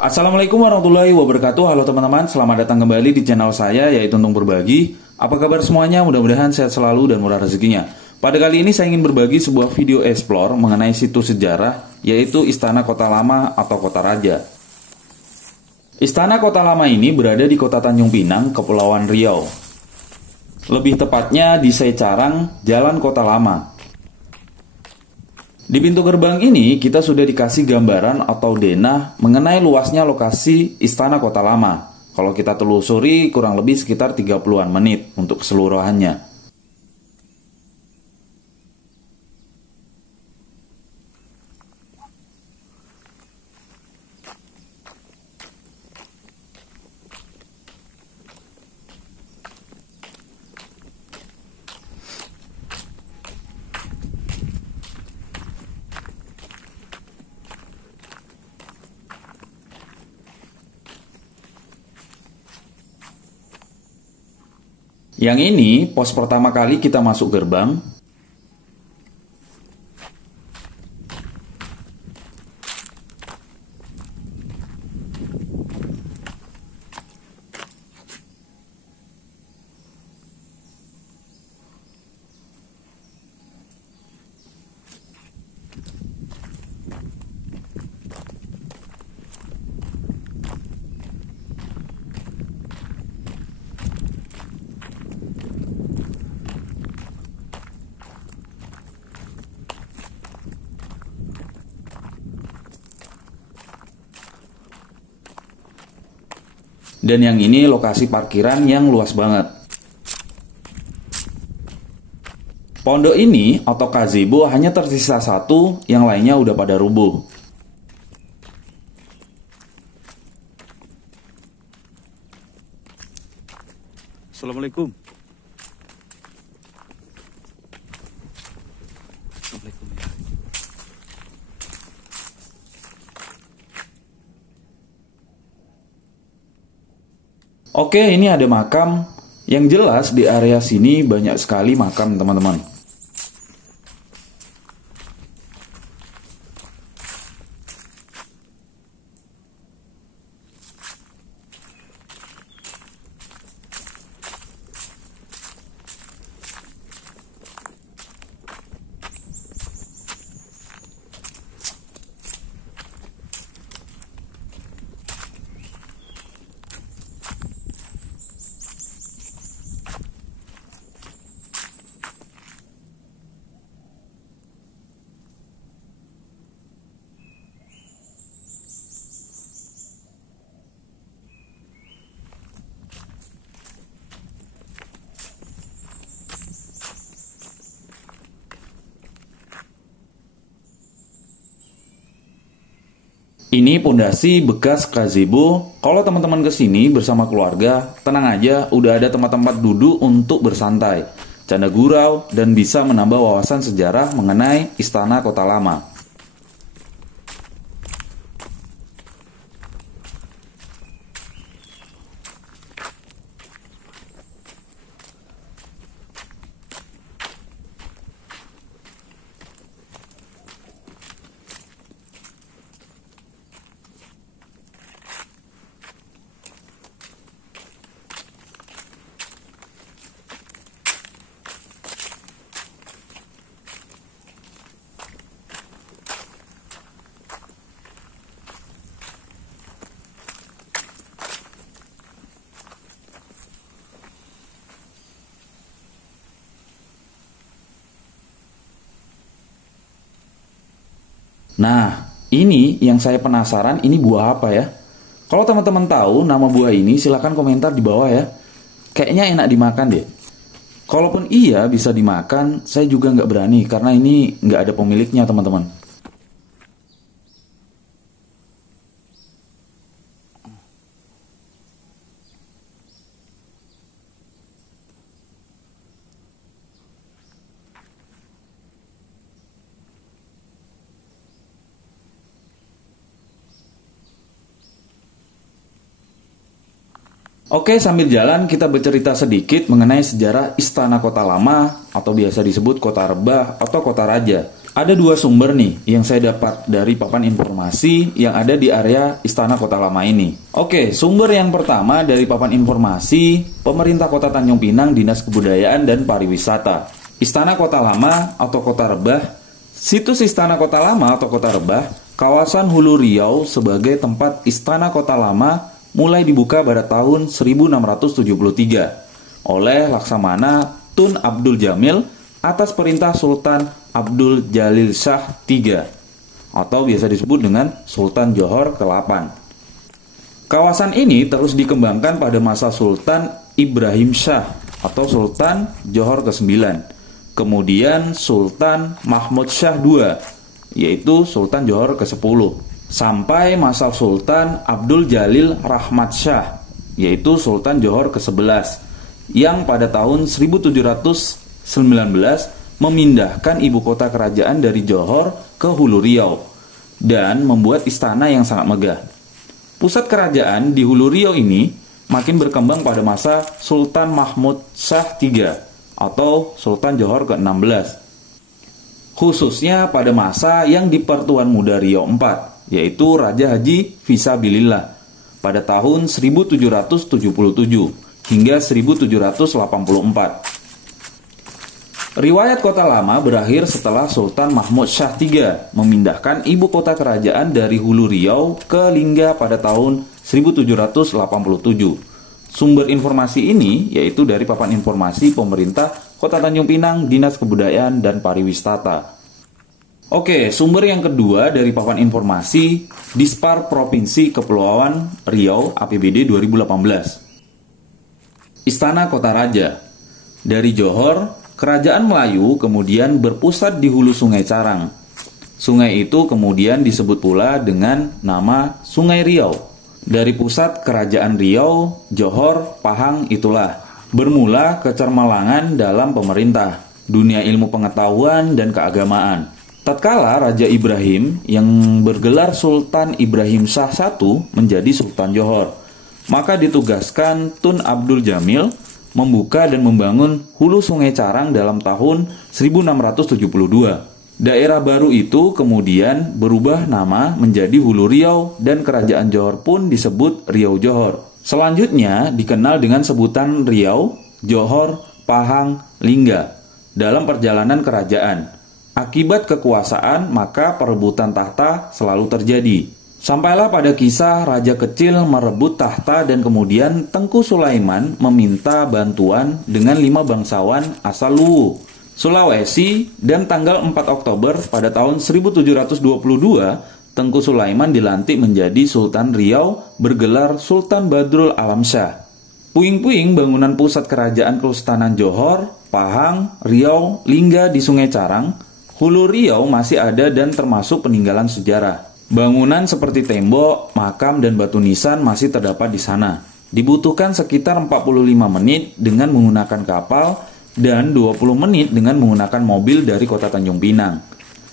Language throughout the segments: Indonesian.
Assalamualaikum warahmatullahi wabarakatuh. Halo teman-teman, selamat datang kembali di channel saya, yaitu Untung Berbagi. Apa kabar semuanya? Mudah-mudahan sehat selalu dan murah rezekinya. Pada kali ini saya ingin berbagi sebuah video explore mengenai situs sejarah, yaitu Istana Kota Lama atau Kota Raja. Istana Kota Lama ini berada di Kota Tanjung Pinang, Kepulauan Riau. Lebih tepatnya di Secarang, Jalan Kota Lama. Di pintu gerbang ini kita sudah dikasih gambaran atau denah mengenai luasnya lokasi Istana Kota Lama. Kalau kita telusuri kurang lebih sekitar 30-an menit untuk keseluruhannya. Yang ini pos pertama kali kita masuk gerbang. Dan yang ini lokasi parkiran yang luas banget. Pondok ini atau gazebo hanya tersisa satu, yang lainnya udah pada rubuh. Assalamualaikum. Assalamualaikum ya. Oke, ini ada makam. Yang jelas di area sini banyak sekali makam, teman-teman. Ini pondasi bekas gazebo. Kalau teman-teman kesini bersama keluarga, tenang aja, udah ada tempat-tempat duduk untuk bersantai, canda gurau, dan bisa menambah wawasan sejarah mengenai Istana Kota Lama. Nah, ini yang saya penasaran, ini buah apa ya? Kalau teman-teman tahu nama buah ini, silahkan komentar di bawah ya. Kayaknya enak dimakan deh. Kalaupun iya bisa dimakan, saya juga nggak berani karena ini nggak ada pemiliknya, teman-teman. Oke, sambil jalan kita bercerita sedikit mengenai sejarah Istana Kota Lama atau biasa disebut Kota Rebah atau Kota Raja. Ada dua sumber nih yang saya dapat dari papan informasi yang ada di area Istana Kota Lama ini. Oke, sumber yang pertama dari papan informasi Pemerintah Kota Tanjung Pinang, Dinas Kebudayaan dan Pariwisata. Istana Kota Lama atau Kota Rebah. Situs Istana Kota Lama atau Kota Rebah, kawasan Hulu Riau sebagai tempat Istana Kota Lama mulai dibuka pada tahun 1673 oleh Laksamana Tun Abdul Jamil atas perintah Sultan Abdul Jalil Shah III atau biasa disebut dengan Sultan Johor ke-8. Kawasan ini terus dikembangkan pada masa Sultan Ibrahim Shah atau Sultan Johor ke-9, kemudian Sultan Mahmud Shah II yaitu Sultan Johor ke-10, sampai masa Sultan Abdul Jalil Rahmat Shah yaitu Sultan Johor ke-11 yang pada tahun 1719 memindahkan ibu kota kerajaan dari Johor ke Hulu Riau dan membuat istana yang sangat megah. Pusat kerajaan di Hulu Riau ini makin berkembang pada masa Sultan Mahmud Shah III atau Sultan Johor ke-16, khususnya pada masa yang di Pertuan Muda Riau IV, yaitu Raja Haji Fisabilillah pada tahun 1777 hingga 1784. Riwayat Kota Lama berakhir setelah Sultan Mahmud Shah III memindahkan ibu kota kerajaan dari Hulu Riau ke Lingga pada tahun 1787. Sumber informasi ini yaitu dari papan informasi Pemerintah Kota Tanjung Pinang, Dinas Kebudayaan dan Pariwisata. Oke, sumber yang kedua dari papan informasi Dispar Provinsi Kepulauan Riau APBD 2018. Istana Kota Raja. Dari Johor, Kerajaan Melayu kemudian berpusat di hulu Sungai Carang. Sungai itu kemudian disebut pula dengan nama Sungai Riau. Dari pusat Kerajaan Riau, Johor, Pahang itulah bermula kecermelangan dalam pemerintah, dunia ilmu pengetahuan dan keagamaan. Tatkala Raja Ibrahim yang bergelar Sultan Ibrahim Shah I menjadi Sultan Johor, maka ditugaskan Tun Abdul Jamil membuka dan membangun hulu Sungai Carang dalam tahun 1672. Daerah baru itu kemudian berubah nama menjadi Hulu Riau dan Kerajaan Johor pun disebut Riau Johor. Selanjutnya dikenal dengan sebutan Riau, Johor, Pahang, Lingga dalam perjalanan kerajaan. Akibat kekuasaan maka perebutan tahta selalu terjadi. Sampailah pada kisah Raja Kecil merebut tahta dan kemudian Tengku Sulaiman meminta bantuan dengan 5 bangsawan asal Luwu, Sulawesi, dan tanggal 4 Oktober pada tahun 1722 Tengku Sulaiman dilantik menjadi Sultan Riau bergelar Sultan Badrul Alam Shah. Puing-puing bangunan pusat kerajaan Kesultanan Johor, Pahang, Riau, Lingga di Sungai Carang, Hulu Riau masih ada dan termasuk peninggalan sejarah. Bangunan seperti tembok, makam, dan batu nisan masih terdapat di sana. Dibutuhkan sekitar 45 menit dengan menggunakan kapal dan 20 menit dengan menggunakan mobil dari kota Tanjung Pinang.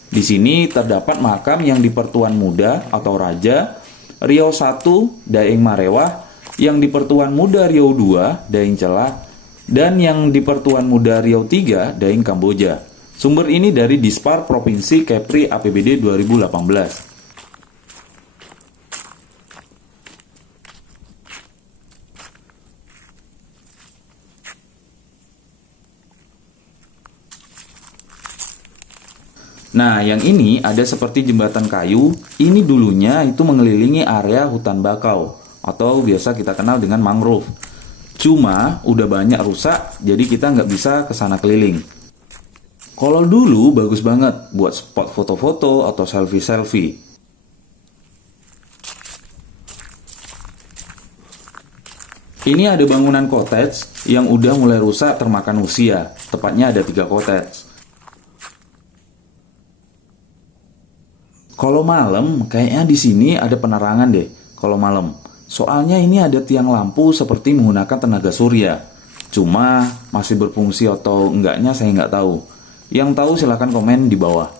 Di sini terdapat makam yang di Pertuan Muda atau Raja Riau I Daeng Marewah, yang di Pertuan Muda Riau II Daeng Celak, dan yang di Pertuan Muda Riau III Daeng Kamboja. Sumber ini dari Dispar Provinsi Kepri APBD 2018. Nah, yang ini ada seperti jembatan kayu. Ini dulunya itu mengelilingi area hutan bakau atau biasa kita kenal dengan mangrove. Cuma udah banyak rusak, jadi kita nggak bisa ke sana keliling. Kalau dulu bagus banget buat spot foto-foto atau selfie-selfie. Ini ada bangunan cottage yang udah mulai rusak termakan usia. Tepatnya ada 3 cottage. Kalau malam, kayaknya di sini ada penerangan deh. Kalau malam, soalnya ini ada tiang lampu seperti menggunakan tenaga surya. Cuma masih berfungsi atau enggaknya saya nggak tahu. Yang tahu silahkan komen di bawah.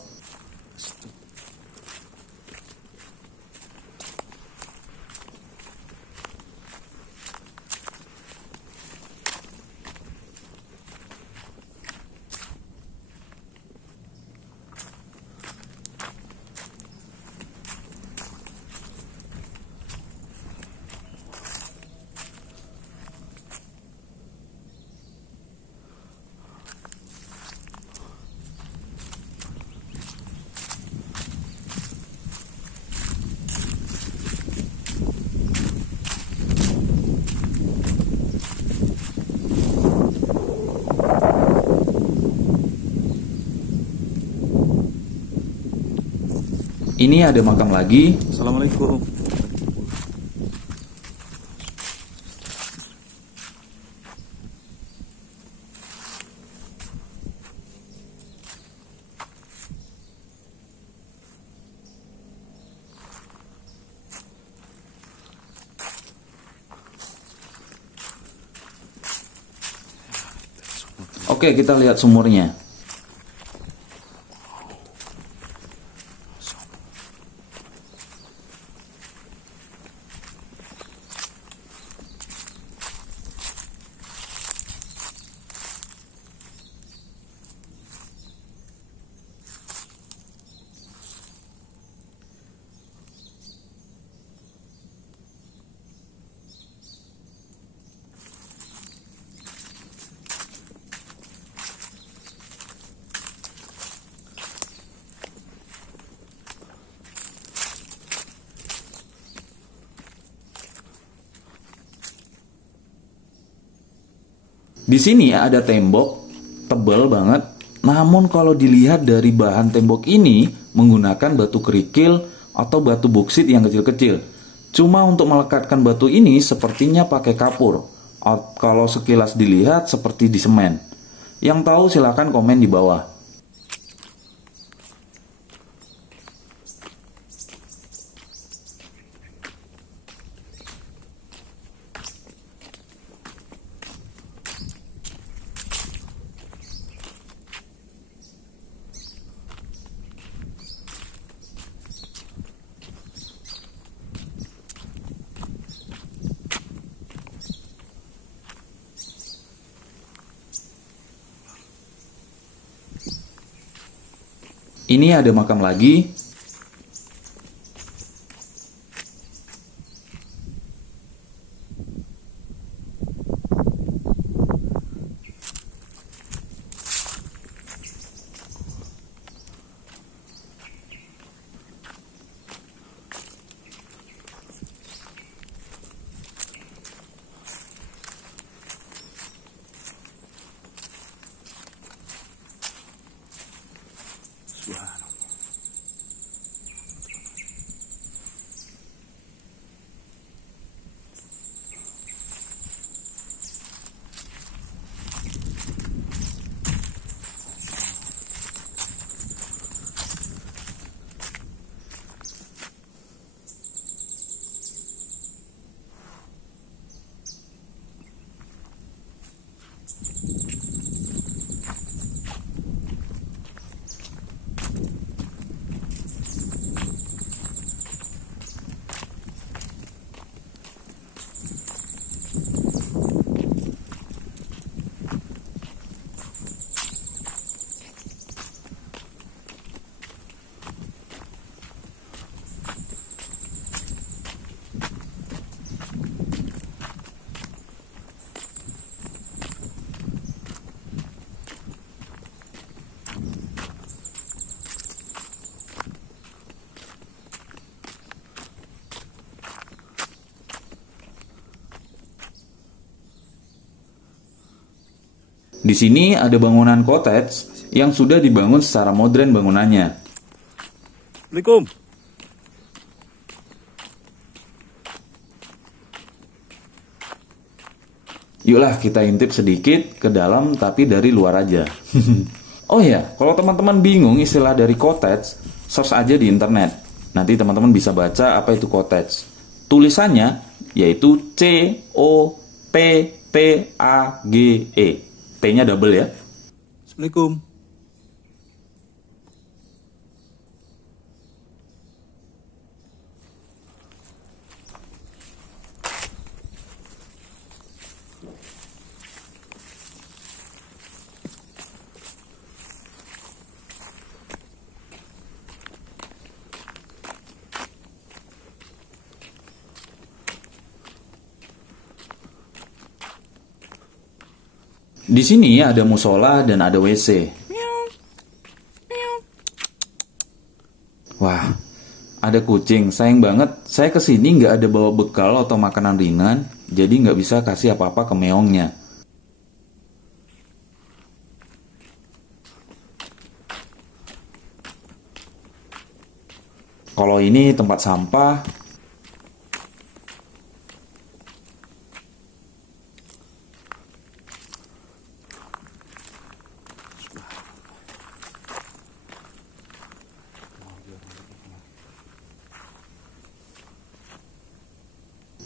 Ini ada makam lagi. Assalamualaikum. Oke, kita lihat sumurnya. Di sini ada tembok tebal banget. Namun kalau dilihat dari bahan tembok ini menggunakan batu kerikil atau batu boksit yang kecil-kecil. Cuma untuk melekatkan batu ini sepertinya pakai kapur. Kalau sekilas dilihat seperti di semen. Yang tahu silahkan komen di bawah. Ini ada makam lagi. Di sini ada bangunan cottage yang sudah dibangun secara modern bangunannya. Assalamualaikum. Yuklah kita intip sedikit ke dalam tapi dari luar aja. Oh ya, kalau teman-teman bingung istilah dari cottage, search aja di internet. Nanti teman-teman bisa baca apa itu cottage. Tulisannya yaitu COTTAGE. T-nya double ya. Assalamualaikum. Di sini ada musola dan ada WC. Wah, ada kucing. Sayang banget, saya kesini nggak ada bawa bekal atau makanan ringan, jadi nggak bisa kasih apa-apa ke meongnya. Kalau ini tempat sampah.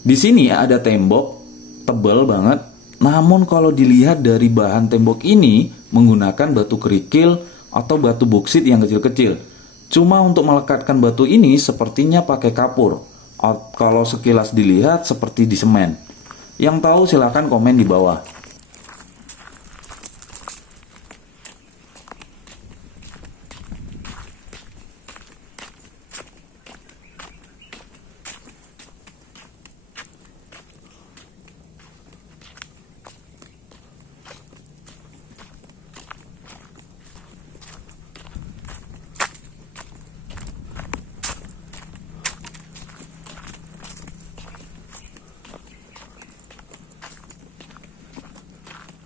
Di sini ada tembok tebal banget. Namun kalau dilihat dari bahan tembok ini menggunakan batu kerikil atau batu boksit yang kecil-kecil. Cuma untuk melekatkan batu ini sepertinya pakai kapur. Kalau sekilas dilihat seperti di semen. Yang tahu silahkan komen di bawah.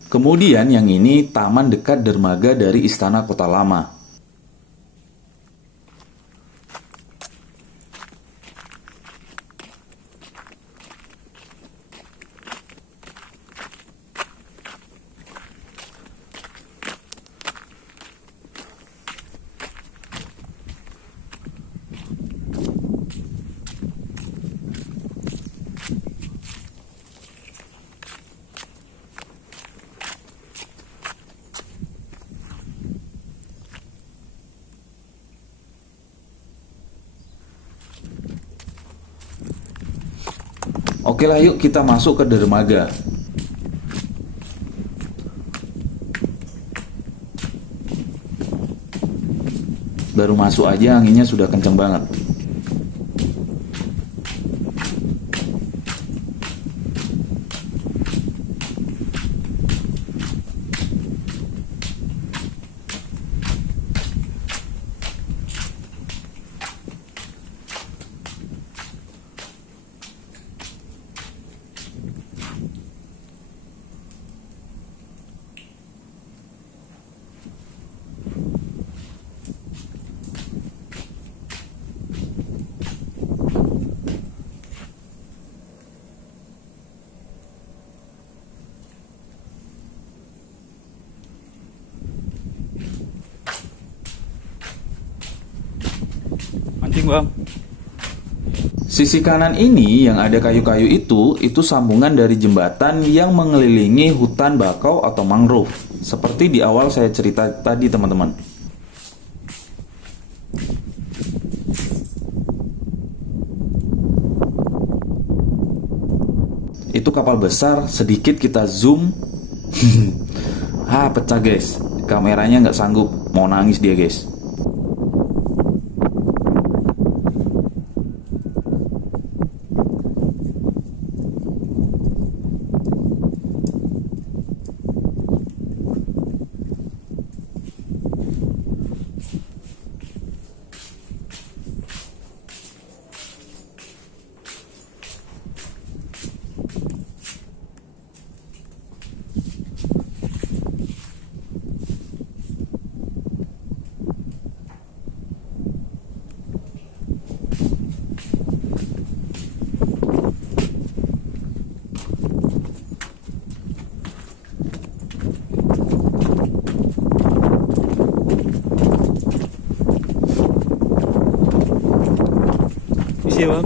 Kemudian yang ini taman dekat dermaga dari Istana Kota Lama. Oke lah, yuk kita masuk ke dermaga. Baru masuk aja anginnya sudah kenceng banget. Mancing bang. Sisi kanan ini yang ada kayu-kayu itu sambungan dari jembatan yang mengelilingi hutan bakau atau mangrove. Seperti di awal saya cerita tadi teman-teman. Itu kapal besar, sedikit kita zoom. Pecah guys. Kameranya nggak sanggup, mau nangis dia guys. Isi bang.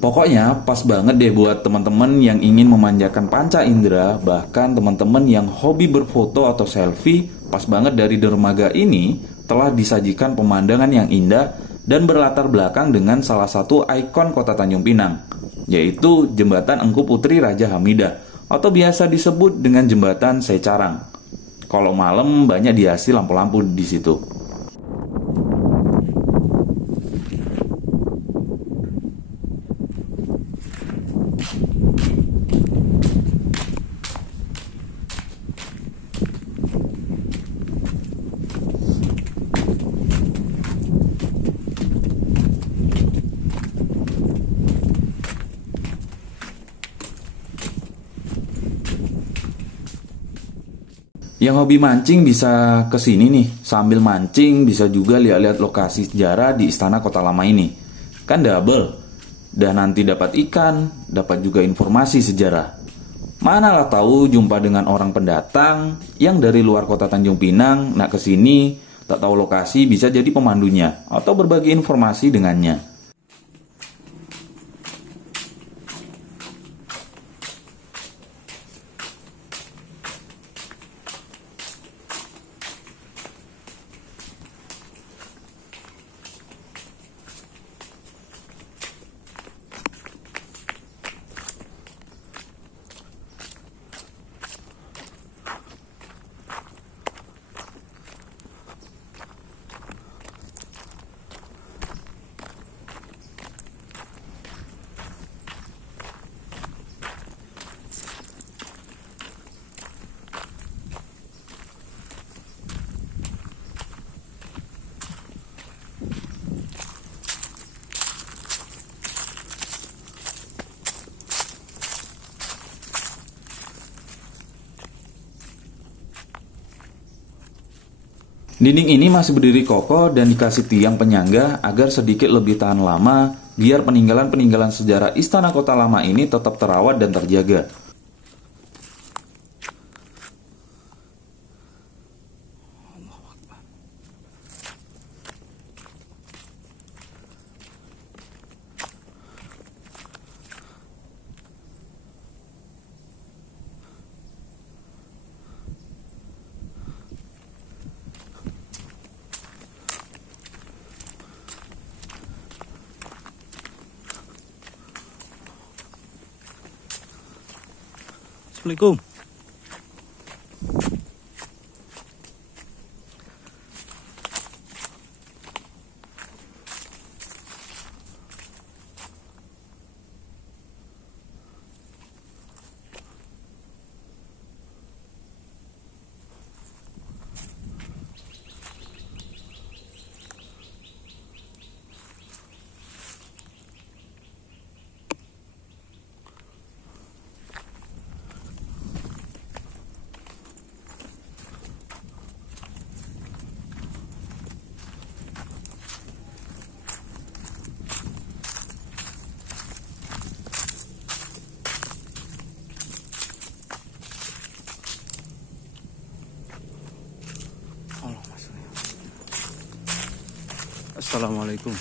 Pokoknya pas banget deh buat teman-teman yang ingin memanjakan panca indera, bahkan teman-teman yang hobi berfoto atau selfie. Pas banget dari dermaga ini telah disajikan pemandangan yang indah dan berlatar belakang dengan salah satu ikon kota Tanjung Pinang, yaitu Jembatan Engku Putri Raja Hamidah atau biasa disebut dengan Jembatan Secarang. Kalau malam banyak dihiasi lampu-lampu di situ. Yang hobi mancing bisa kesini nih, sambil mancing bisa juga lihat-lihat lokasi sejarah di Istana Kota Lama ini. Kan double. Dan nanti dapat ikan, dapat juga informasi sejarah. Manalah tahu jumpa dengan orang pendatang yang dari luar kota Tanjung Pinang nak kesini, tak tahu lokasi bisa jadi pemandunya atau berbagi informasi dengannya. Dinding ini masih berdiri kokoh dan dikasih tiang penyangga agar sedikit lebih tahan lama, biar peninggalan-peninggalan sejarah Istana Kota Lama ini tetap terawat dan terjaga. Assalamualaikum. Assalamualaikum.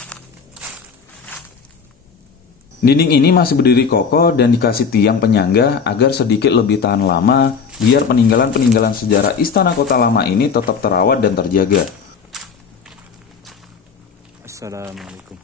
Dinding ini masih berdiri kokoh dan dikasih tiang penyangga agar sedikit lebih tahan lama, biar peninggalan-peninggalan sejarah Istana Kota Lama ini tetap terawat dan terjaga. Assalamualaikum.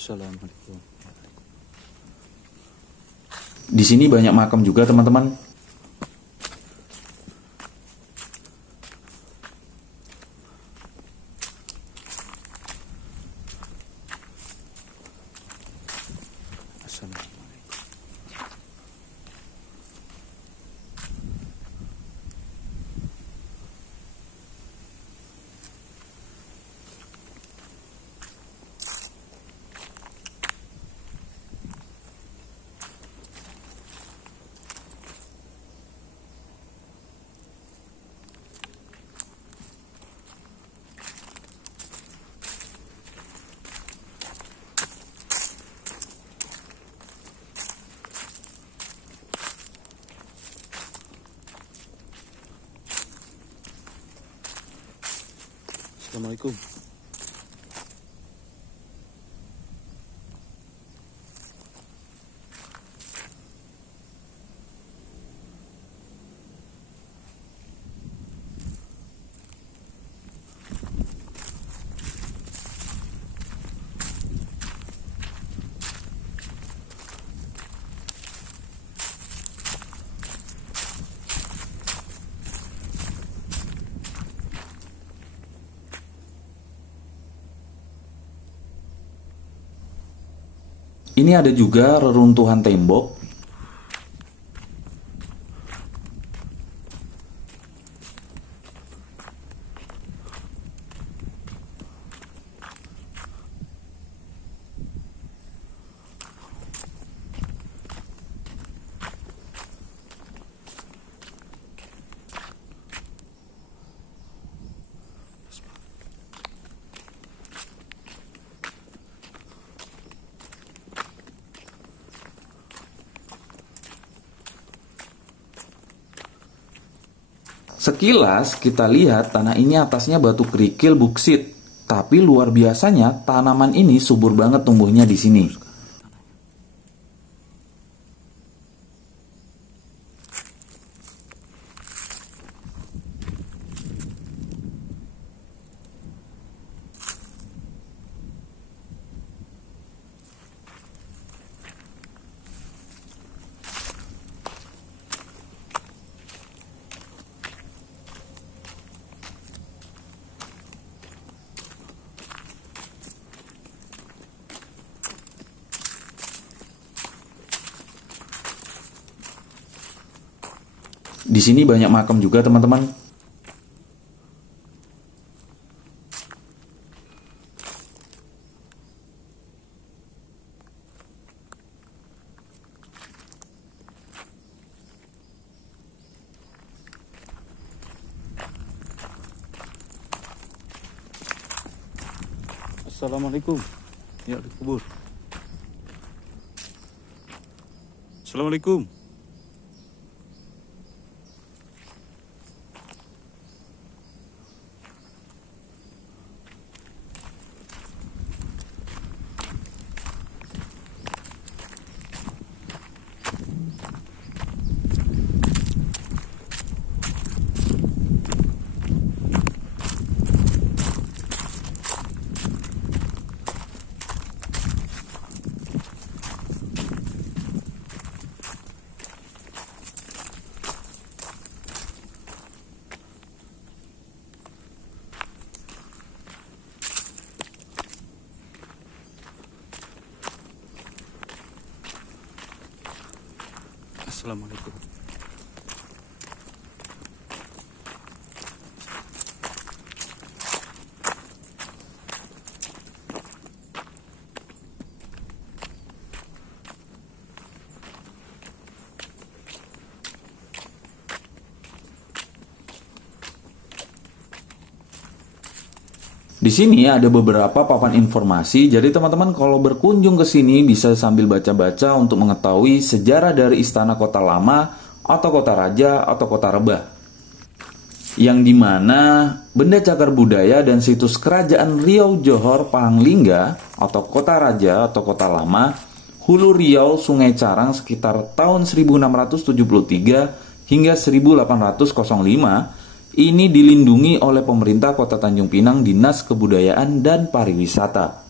Assalamualaikum. Di sini banyak makam juga teman-teman. Assalamualaikum. Assalamualaikum. Ini ada juga reruntuhan tembok. Sekilas kita lihat tanah ini atasnya batu kerikil buksit, tapi luar biasanya tanaman ini subur banget tumbuhnya di sini. Di sini banyak makam juga teman-teman. Assalamualaikum. Ya, dikubur. Assalamualaikum. Assalamualaikum. Di sini ada beberapa papan informasi, jadi teman-teman kalau berkunjung ke sini bisa sambil baca-baca untuk mengetahui sejarah dari istana kota lama atau kota raja atau kota rebah. Yang dimana benda cagar budaya dan situs kerajaan Riau Johor Panglingga atau kota raja atau kota lama Hulu Riau Sungai Carang sekitar tahun 1673 hingga 1805 ini dilindungi oleh pemerintah Kota Tanjung Pinang, Dinas Kebudayaan dan Pariwisata.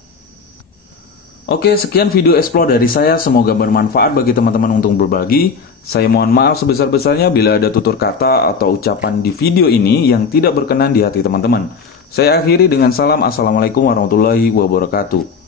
Oke, sekian video explore dari saya. Semoga bermanfaat bagi teman-teman untuk berbagi. Saya mohon maaf sebesar-besarnya bila ada tutur kata atau ucapan di video ini yang tidak berkenan di hati teman-teman. Saya akhiri dengan salam. Assalamualaikum warahmatullahi wabarakatuh.